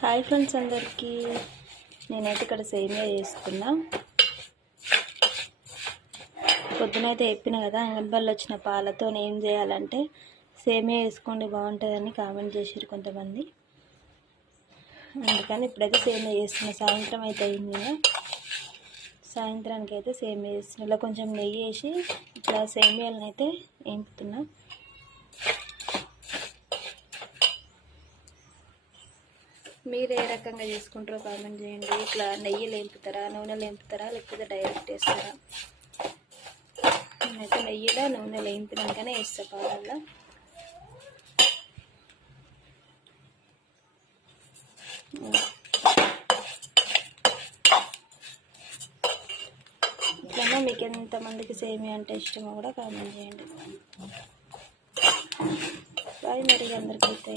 Hi friends అందరికీ, నేనైతే ఇక్కడ సేమియా చేస్తున్నా. పొద్దునైతే చెప్పిన కదా, అంగన్వాడీలో వచ్చిన పాలతో ఏం చేయాలంటే సేమియా వేసుకోండి బాగుంటుందని కామెంట్ చేసారు కొంతమంది. అందుకని ఇప్పుడైతే సేమియా చేస్తున్నా. సాయంత్రం అయితే అయింది కదా, సాయంత్రానికి అయితే సేమియా చేస్తున్నా. ఇలా కొంచెం నెయ్యి వేసి ఇట్లా సేమియాలను అయితే వేపుతున్నా. మీరు ఏ రకంగా చేసుకుంటారో కామెంట్ చేయండి. ఇట్లా నెయ్యిలు వేపుతారా, నూనెలు వేపుతారా, లేకపోతే డైరెక్ట్ వేస్తారా? నేనైతే నెయ్యిలో నూనెలు వేపినాకనే వేస్తా పాలల్లో. ఇట్లా మీకు ఎంతమందికి సేమియా అంటే ఇష్టమో కూడా కామెంట్ చేయండి. బాయ్ మరి అందరికైతే.